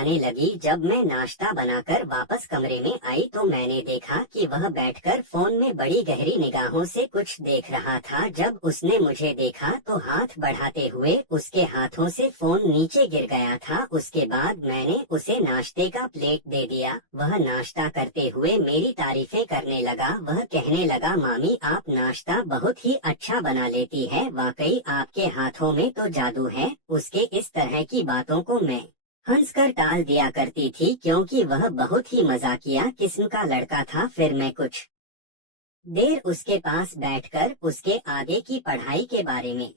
बताने लगी, जब मैं नाश्ता बनाकर वापस कमरे में आई तो मैंने देखा कि वह बैठकर फोन में बड़ी गहरी निगाहों से कुछ देख रहा था। जब उसने मुझे देखा तो हाथ बढ़ाते हुए उसके हाथों से फोन नीचे गिर गया था। उसके बाद मैंने उसे नाश्ते का प्लेट दे दिया। वह नाश्ता करते हुए मेरी तारीफें करने लगा। वह कहने लगा, मामी आप नाश्ता बहुत ही अच्छा बना लेती है, वाकई आपके हाथों में तो जादू है। उसके इस तरह की बातों को मैं हंसकर टाल दिया करती थी क्योंकि वह बहुत ही मजाकिया किस्म का लड़का था। फिर मैं कुछ देर उसके पास बैठकर उसके आगे की पढ़ाई के बारे में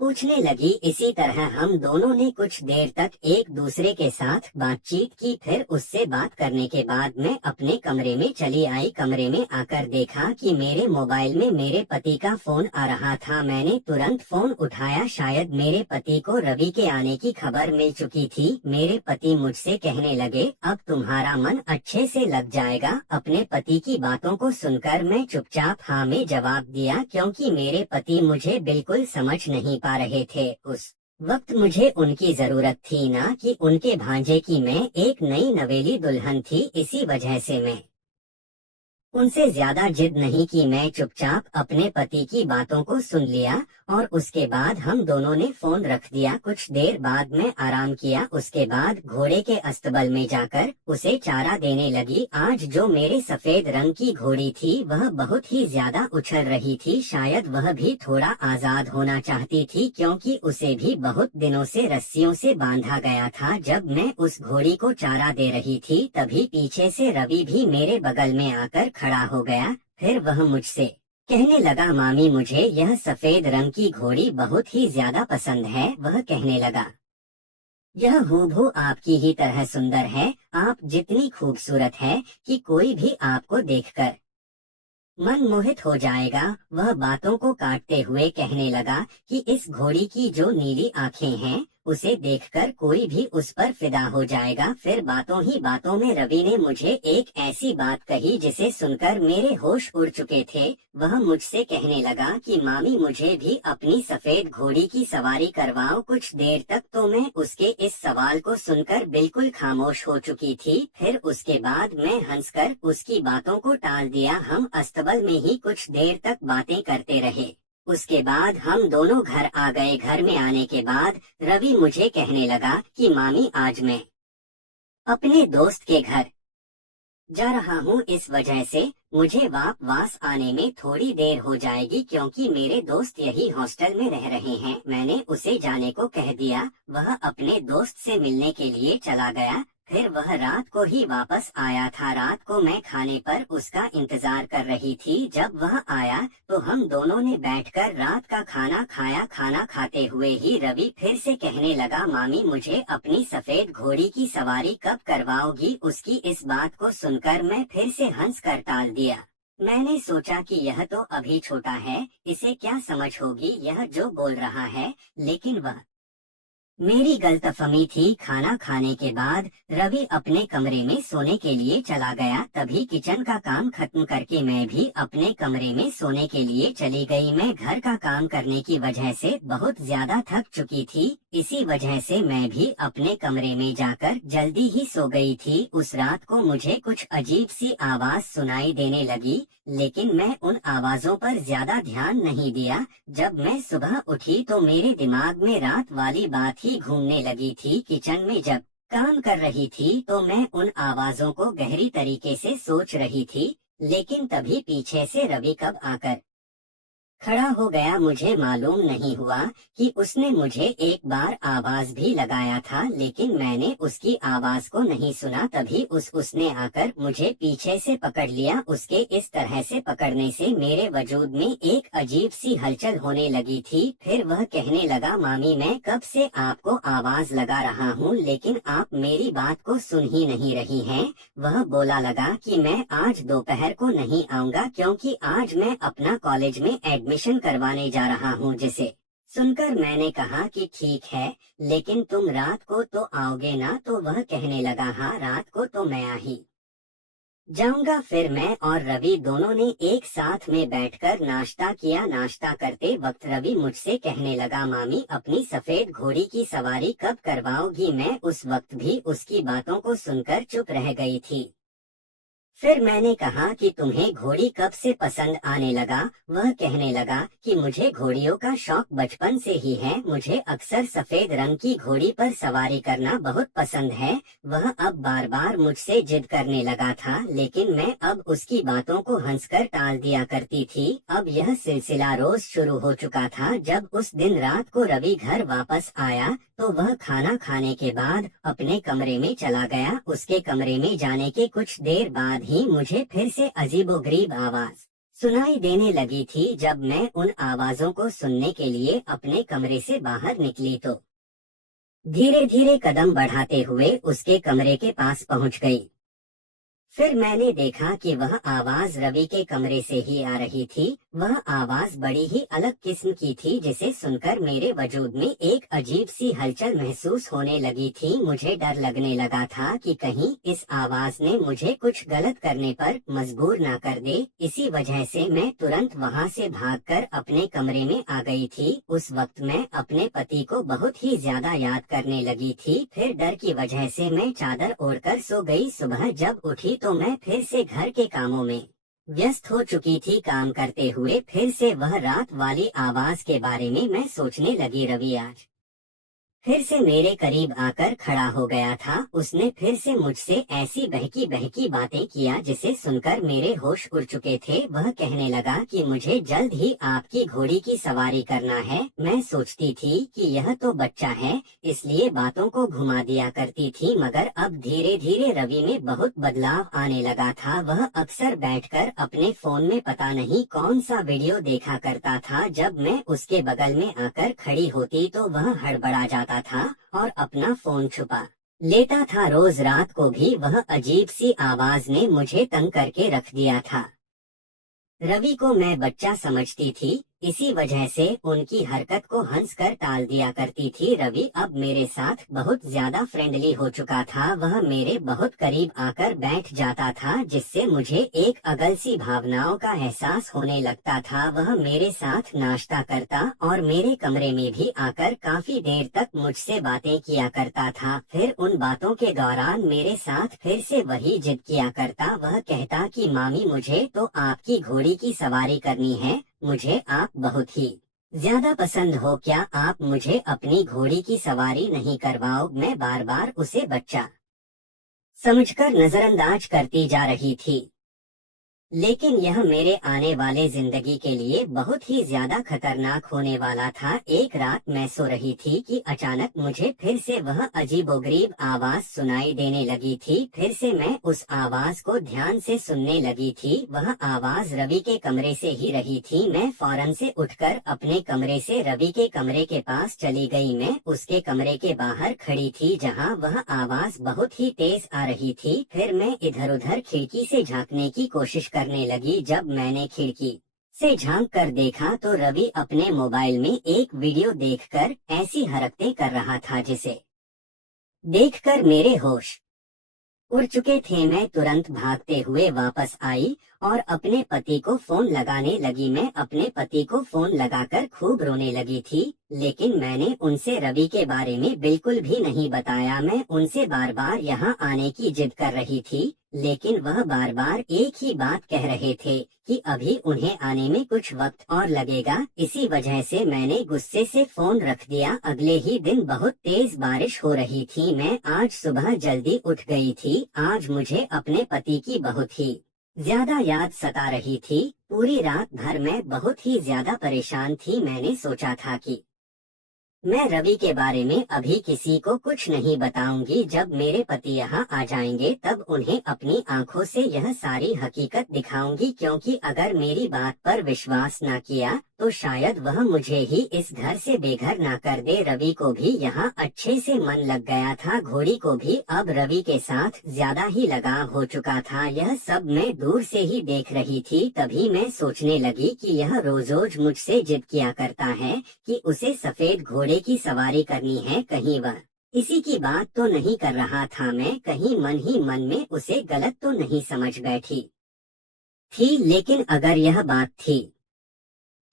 पूछने लगी। इसी तरह हम दोनों ने कुछ देर तक एक दूसरे के साथ बातचीत की। फिर उससे बात करने के बाद मैं अपने कमरे में चली आई। कमरे में आकर देखा कि मेरे मोबाइल में मेरे पति का फोन आ रहा था। मैंने तुरंत फोन उठाया। शायद मेरे पति को रवि के आने की खबर मिल चुकी थी। मेरे पति मुझसे कहने लगे, अब तुम्हारा मन अच्छे से लग जाएगा। अपने पति की बातों को सुनकर मैं चुपचाप हाँ में जवाब दिया क्योंकि मेरे पति मुझे बिल्कुल समझ नहीं पा रहे थे। उस वक्त मुझे उनकी जरूरत थी, ना कि उनके भांजे की। मैं एक नई नवेली दुल्हन थी, इसी वजह से मैं उनसे ज्यादा जिद नहीं की। मैं चुपचाप अपने पति की बातों को सुन लिया और उसके बाद हम दोनों ने फोन रख दिया। कुछ देर बाद मैं आराम किया। उसके बाद घोड़े के अस्तबल में जाकर उसे चारा देने लगी। आज जो मेरे सफेद रंग की घोड़ी थी वह बहुत ही ज्यादा उछल रही थी। शायद वह भी थोड़ा आजाद होना चाहती थी क्योंकि उसे भी बहुत दिनों से रस्सियों से बांधा गया था। जब मैं उस घोड़ी को चारा दे रही थी तभी पीछे से रवि भी मेरे बगल में आकर खड़ा हो गया। फिर वह मुझसे कहने लगा, मामी मुझे यह सफेद रंग की घोड़ी बहुत ही ज्यादा पसंद है। वह कहने लगा, यह हूबहू आपकी ही तरह सुंदर है। आप जितनी खूबसूरत है कि कोई भी आपको देखकर मनमोहित हो जाएगा। वह बातों को काटते हुए कहने लगा कि इस घोड़ी की जो नीली आंखें हैं उसे देखकर कोई भी उस पर फिदा हो जाएगा। फिर बातों ही बातों में रवि ने मुझे एक ऐसी बात कही जिसे सुनकर मेरे होश उड़ चुके थे। वह मुझसे कहने लगा कि मामी मुझे भी अपनी सफेद घोड़ी की सवारी करवाओ। कुछ देर तक तो मैं उसके इस सवाल को सुनकर बिल्कुल खामोश हो चुकी थी। फिर उसके बाद मैं हंसकर उसकी बातों को टाल दिया। हम अस्तबल में ही कुछ देर तक बातें करते रहे। उसके बाद हम दोनों घर आ गए। घर में आने के बाद रवि मुझे कहने लगा कि मामी आज मैं अपने दोस्त के घर जा रहा हूँ, इस वजह से मुझे वापस आने में थोड़ी देर हो जाएगी क्योंकि मेरे दोस्त यही हॉस्टल में रह रहे हैं। मैंने उसे जाने को कह दिया। वह अपने दोस्त से मिलने के लिए चला गया। फिर वह रात को ही वापस आया था। रात को मैं खाने पर उसका इंतजार कर रही थी। जब वह आया तो हम दोनों ने बैठकर रात का खाना खाया। खाना खाते हुए ही रवि फिर से कहने लगा, मामी मुझे अपनी सफेद घोड़ी की सवारी कब करवाओगी। उसकी इस बात को सुनकर मैं फिर से हंस कर टाल दिया। मैंने सोचा कि यह तो अभी छोटा है, इसे क्या समझ होगी यह जो बोल रहा है। लेकिन वह मेरी गलतफहमी थी। खाना खाने के बाद रवि अपने कमरे में सोने के लिए चला गया। तभी किचन का काम खत्म करके मैं भी अपने कमरे में सोने के लिए चली गई। मैं घर का काम करने की वजह से बहुत ज्यादा थक चुकी थी, इसी वजह से मैं भी अपने कमरे में जाकर जल्दी ही सो गई थी। उस रात को मुझे कुछ अजीब सी आवाज सुनाई देने लगी, लेकिन मैं उन आवाजों पर ज्यादा ध्यान नहीं दिया। जब मैं सुबह उठी तो मेरे दिमाग में रात वाली बात ही घूमने लगी थी। किचन में जब काम कर रही थी तो मैं उन आवाजों को गहरी तरीके से सोच रही थी, लेकिन तभी पीछे से रवि कब आकर खड़ा हो गया। मुझे मालूम नहीं हुआ कि उसने मुझे एक बार आवाज भी लगाया था, लेकिन मैंने उसकी आवाज को नहीं सुना। तभी उसने आकर मुझे पीछे से पकड़ लिया। उसके इस तरह से पकड़ने से मेरे वजूद में एक अजीब सी हलचल होने लगी थी। फिर वह कहने लगा, मामी मैं कब से आपको आवाज लगा रहा हूँ लेकिन आप मेरी बात को सुन ही नहीं रही हैं। वह बोला लगा कि मैं आज दोपहर को नहीं आऊंगा क्योंकि आज मैं अपना कॉलेज में एडमिशन करवाने जा रहा हूँ। जिसे सुनकर मैंने कहा कि ठीक है, लेकिन तुम रात को तो आओगे ना। तो वह कहने लगा, हाँ रात को तो मैं आ ही जाऊंगा। फिर मैं और रवि दोनों ने एक साथ में बैठकर नाश्ता किया। नाश्ता करते वक्त रवि मुझसे कहने लगा, मामी अपनी सफेद घोड़ी की सवारी कब करवाओगी? मैं उस वक्त भी उसकी बातों को सुनकर चुप रह गई थी। फिर मैंने कहा कि तुम्हें घोड़ी कब से पसंद आने लगा? वह कहने लगा कि मुझे घोड़ियों का शौक बचपन से ही है। मुझे अक्सर सफेद रंग की घोड़ी पर सवारी करना बहुत पसंद है। वह अब बार बार मुझसे जिद करने लगा था, लेकिन मैं अब उसकी बातों को हंसकर टाल दिया करती थी। अब यह सिलसिला रोज शुरू हो चुका था। जब उस दिन रात को रवि घर वापस आया तो वह खाना खाने के बाद अपने कमरे में चला गया। उसके कमरे में जाने के कुछ देर बाद ही मुझे फिर से अजीबोगरीब आवाज सुनाई देने लगी थी। जब मैं उन आवाजों को सुनने के लिए अपने कमरे से बाहर निकली तो धीरे धीरे कदम बढ़ाते हुए उसके कमरे के पास पहुंच गई। फिर मैंने देखा कि वह आवाज रवि के कमरे से ही आ रही थी। वह आवाज बड़ी ही अलग किस्म की थी, जिसे सुनकर मेरे वजूद में एक अजीब सी हलचल महसूस होने लगी थी। मुझे डर लगने लगा था कि कहीं इस आवाज ने मुझे कुछ गलत करने पर मजबूर ना कर दे। इसी वजह से मैं तुरंत वहां से भागकर अपने कमरे में आ गई थी। उस वक्त मैं अपने पति को बहुत ही ज्यादा याद करने लगी थी। फिर डर की वजह से मैं चादर ओढ़कर सो गई। सुबह जब उठी तो मैं फिर से घर के कामों में व्यस्त हो चुकी थी। काम करते हुए फिर से वह रात वाली आवाज के बारे में मैं सोचने लगी। रवि आज फिर से मेरे करीब आकर खड़ा हो गया था। उसने फिर से मुझसे ऐसी बहकी बहकी बातें किया जिसे सुनकर मेरे होश उड़ चुके थे। वह कहने लगा कि मुझे जल्द ही आपकी घोड़ी की सवारी करना है। मैं सोचती थी कि यह तो बच्चा है, इसलिए बातों को घुमा दिया करती थी, मगर अब धीरे धीरे रवि में बहुत बदलाव आने लगा था। वह अक्सर बैठकर अपने फोन में पता नहीं कौन सा वीडियो देखा करता था। जब मैं उसके बगल में आकर खड़ी होती तो वह हड़बड़ा जाता था और अपना फोन छुपा लेता था। रोज रात को भी वह अजीब सी आवाज ने मुझे तंग करके रख दिया था। रवि को मैं बच्चा समझती थी, इसी वजह से उनकी हरकत को हंसकर टाल दिया करती थी। रवि अब मेरे साथ बहुत ज्यादा फ्रेंडली हो चुका था। वह मेरे बहुत करीब आकर बैठ जाता था, जिससे मुझे एक अगल सी भावनाओं का एहसास होने लगता था। वह मेरे साथ नाश्ता करता और मेरे कमरे में भी आकर काफी देर तक मुझसे बातें किया करता था। फिर उन बातों के दौरान मेरे साथ फिर से वही जिद किया करता। वह कहता कि मामी मुझे तो आपकी घोड़ी की सवारी करनी है, मुझे आप बहुत ही ज्यादा पसंद हो, क्या आप मुझे अपनी घोड़ी की सवारी नहीं करवाओ? मैं बार बार उसे बच्चा समझकर नजरअंदाज करती जा रही थी, लेकिन यह मेरे आने वाले जिंदगी के लिए बहुत ही ज्यादा खतरनाक होने वाला था। एक रात मैं सो रही थी कि अचानक मुझे फिर से वह अजीबोगरीब आवाज सुनाई देने लगी थी। फिर से मैं उस आवाज को ध्यान से सुनने लगी थी। वह आवाज रवि के कमरे से ही रही थी। मैं फौरन से उठकर अपने कमरे से रवि के कमरे के पास चली गई। मैं उसके कमरे के बाहर खड़ी थी जहां वह आवाज बहुत ही तेज आ रही थी। फिर मैं इधर उधर खिड़की से झांकने की कोशिश करने लगी। जब मैंने खिड़की से झांक कर देखा तो रवि अपने मोबाइल में एक वीडियो देखकर ऐसी हरकतें कर रहा था जिसे देखकर मेरे होश उड़ चुके थे। मैं तुरंत भागते हुए वापस आई और अपने पति को फोन लगाने लगी। मैं अपने पति को फोन लगाकर खूब रोने लगी थी, लेकिन मैंने उनसे रवि के बारे में बिल्कुल भी नहीं बताया। मैं उनसे बार बार यहाँ आने की जिद कर रही थी, लेकिन वह बार बार एक ही बात कह रहे थे कि अभी उन्हें आने में कुछ वक्त और लगेगा। इसी वजह से मैंने गुस्से से फोन रख दिया। अगले ही दिन बहुत तेज बारिश हो रही थी। मैं आज सुबह जल्दी उठ गई थी। आज मुझे अपने पति की बहुत ही ज्यादा याद सता रही थी। पूरी रात भर मैं बहुत ही ज्यादा परेशान थी। मैंने सोचा था कि मैं रवि के बारे में अभी किसी को कुछ नहीं बताऊंगी। जब मेरे पति यहाँ आ जाएंगे तब उन्हें अपनी आंखों से यह सारी हकीकत दिखाऊंगी, क्योंकि अगर मेरी बात पर विश्वास न किया तो शायद वह मुझे ही इस घर से बेघर ना कर दे। रवि को भी यहाँ अच्छे से मन लग गया था। घोड़ी को भी अब रवि के साथ ज्यादा ही लगाव हो चुका था। यह सब मैं दूर से ही देख रही थी। तभी मैं सोचने लगी कि यह रोज रोज मुझसे जिद किया करता है कि उसे सफेद घोड़े की सवारी करनी है, कहीं वह इसी की बात तो नहीं कर रहा था मैं, कहीं मन ही मन में उसे गलत तो नहीं समझ बैठी थी, लेकिन अगर यह बात थी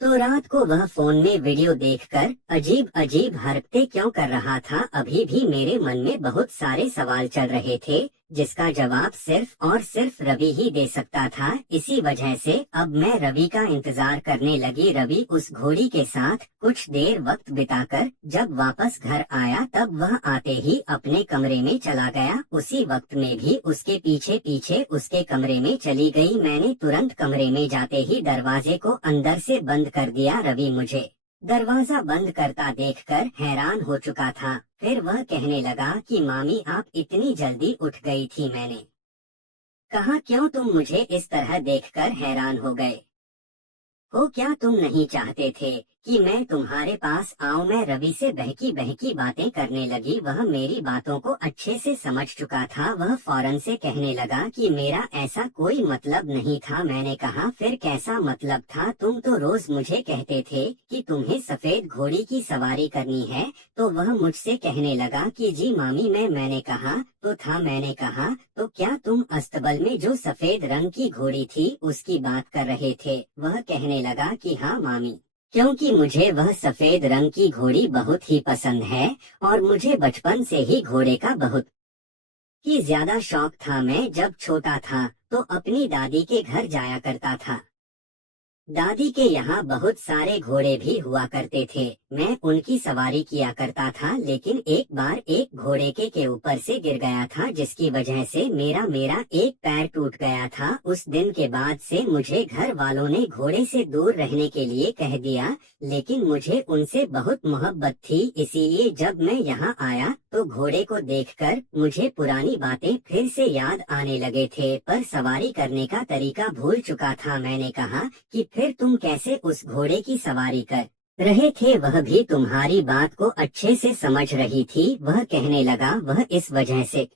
तो रात को वह फोन में वीडियो देखकर अजीब अजीब हरकतें क्यों कर रहा था। अभी भी मेरे मन में बहुत सारे सवाल चल रहे थे जिसका जवाब सिर्फ और सिर्फ रवि ही दे सकता था। इसी वजह से अब मैं रवि का इंतजार करने लगी। रवि उस घोड़ी के साथ कुछ देर वक्त बिताकर जब वापस घर आया तब वह आते ही अपने कमरे में चला गया। उसी वक्त में भी उसके पीछे पीछे उसके कमरे में चली गई। मैंने तुरंत कमरे में जाते ही दरवाजे को अंदर से बंद कर दिया। रवि मुझे दरवाजा बंद करता देखकर हैरान हो चुका था। फिर वह कहने लगा कि मामी आप इतनी जल्दी उठ गई थी। मैंने कहा क्यों, तुम मुझे इस तरह देखकर हैरान हो गए हो क्या? तुम नहीं चाहते थे कि मैं तुम्हारे पास आऊं? मैं रवि से बहकी बहकी बातें करने लगी। वह मेरी बातों को अच्छे से समझ चुका था। वह फौरन से कहने लगा कि मेरा ऐसा कोई मतलब नहीं था। मैंने कहा फिर कैसा मतलब था? तुम तो रोज मुझे कहते थे कि तुम्हें सफेद घोड़ी की सवारी करनी है। तो वह मुझसे कहने लगा कि जी मामी मैंने कहा तो था। मैंने कहा तो क्या तुम अस्तबल में जो सफेद रंग की घोड़ी थी उसकी बात कर रहे थे? वह कहने लगा कि हाँ मामी, क्योंकि मुझे वह सफेद रंग की घोड़ी बहुत ही पसंद है और मुझे बचपन से ही घोड़े का बहुत ही ज्यादा शौक था। मैं जब छोटा था तो अपनी दादी के घर जाया करता था। दादी के यहाँ बहुत सारे घोड़े भी हुआ करते थे। मैं उनकी सवारी किया करता था, लेकिन एक बार एक घोड़े के ऊपर से गिर गया था जिसकी वजह से मेरा मेरा एक पैर टूट गया था। उस दिन के बाद से मुझे घर वालों ने घोड़े से दूर रहने के लिए कह दिया, लेकिन मुझे उनसे बहुत मोहब्बत थी। इसीलिए जब मैं यहाँ आया तो घोड़े को देखकर मुझे पुरानी बातें फिर से याद आने लगे थे, पर सवारी करने का तरीका भूल चुका था। मैंने कहा कि फिर तुम कैसे उस घोड़े की सवारी कर रहे थे? वह भी तुम्हारी बात को अच्छे से समझ रही थी। वह कहने लगा वह इस वजह से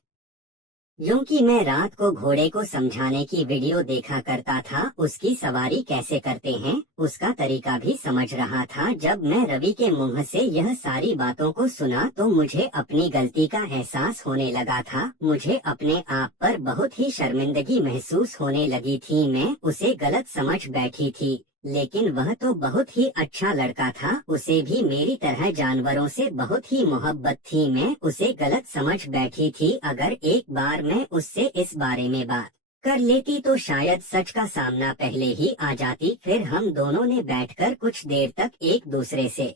क्योंकि मैं रात को घोड़े को समझाने की वीडियो देखा करता था। उसकी सवारी कैसे करते हैं उसका तरीका भी समझ रहा था। जब मैं रवि के मुंह से यह सारी बातों को सुना तो मुझे अपनी गलती का एहसास होने लगा था। मुझे अपने आप पर बहुत ही शर्मिंदगी महसूस होने लगी थी। मैं उसे गलत समझ बैठी थी, लेकिन वह तो बहुत ही अच्छा लड़का था। उसे भी मेरी तरह जानवरों से बहुत ही मोहब्बत थी। मैं उसे गलत समझ बैठी थी। अगर एक बार मैं उससे इस बारे में बात कर लेती तो शायद सच का सामना पहले ही आ जाती। फिर हम दोनों ने बैठकर कुछ देर तक एक दूसरे से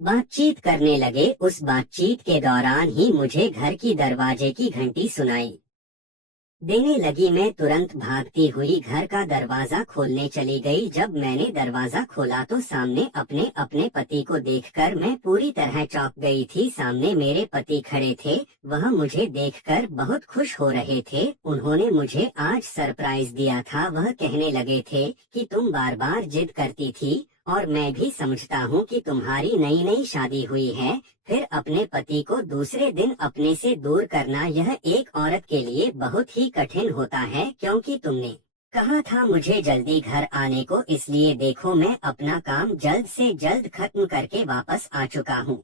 बातचीत करने लगे। उस बातचीत के दौरान ही मुझे घर की दरवाजे की घंटी सुनाई देने लगी। मैं तुरंत भागती हुई घर का दरवाजा खोलने चली गई। जब मैंने दरवाजा खोला तो सामने अपने अपने पति को देखकर मैं पूरी तरह चौंक गई थी। सामने मेरे पति खड़े थे। वह मुझे देखकर बहुत खुश हो रहे थे। उन्होंने मुझे आज सरप्राइज दिया था। वह कहने लगे थे कि तुम बार बार जिद करती थी और मैं भी समझता हूँ कि तुम्हारी नई नई शादी हुई है, फिर अपने पति को दूसरे दिन अपने से दूर करना यह एक औरत के लिए बहुत ही कठिन होता है। क्योंकि तुमने कहा था मुझे जल्दी घर आने को, इसलिए देखो मैं अपना काम जल्द से जल्द खत्म करके वापस आ चुका हूँ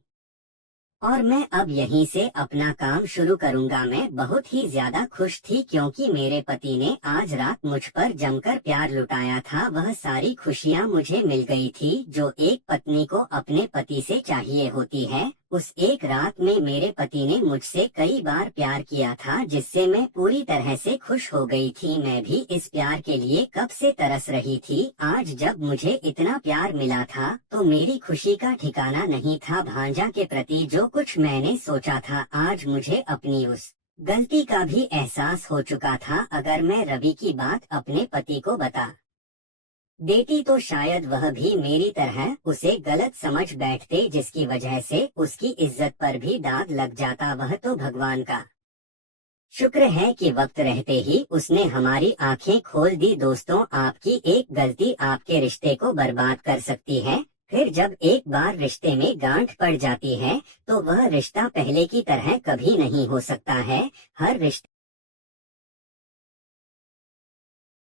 और मैं अब यहीं से अपना काम शुरू करूंगा। मैं बहुत ही ज्यादा खुश थी क्योंकि मेरे पति ने आज रात मुझ पर जमकर प्यार लुटाया था। वह सारी खुशियां मुझे मिल गई थी जो एक पत्नी को अपने पति से चाहिए होती है। उस एक रात में मेरे पति ने मुझसे कई बार प्यार किया था जिससे मैं पूरी तरह से खुश हो गई थी। मैं भी इस प्यार के लिए कब से तरस रही थी। आज जब मुझे इतना प्यार मिला था तो मेरी खुशी का ठिकाना नहीं था। भांजा के प्रति जो कुछ मैंने सोचा था, आज मुझे अपनी उस गलती का भी एहसास हो चुका था। अगर मैं रवि की बात अपने पति को बता देती तो शायद वह भी मेरी तरह उसे गलत समझ बैठते, जिसकी वजह से उसकी इज्जत पर भी दाग लग जाता। वह तो भगवान का शुक्र है कि वक्त रहते ही उसने हमारी आंखें खोल दी। दोस्तों, आपकी एक गलती आपके रिश्ते को बर्बाद कर सकती है। फिर जब एक बार रिश्ते में गांठ पड़ जाती है तो वह रिश्ता पहले की तरह कभी नहीं हो सकता है। हर रिश्ते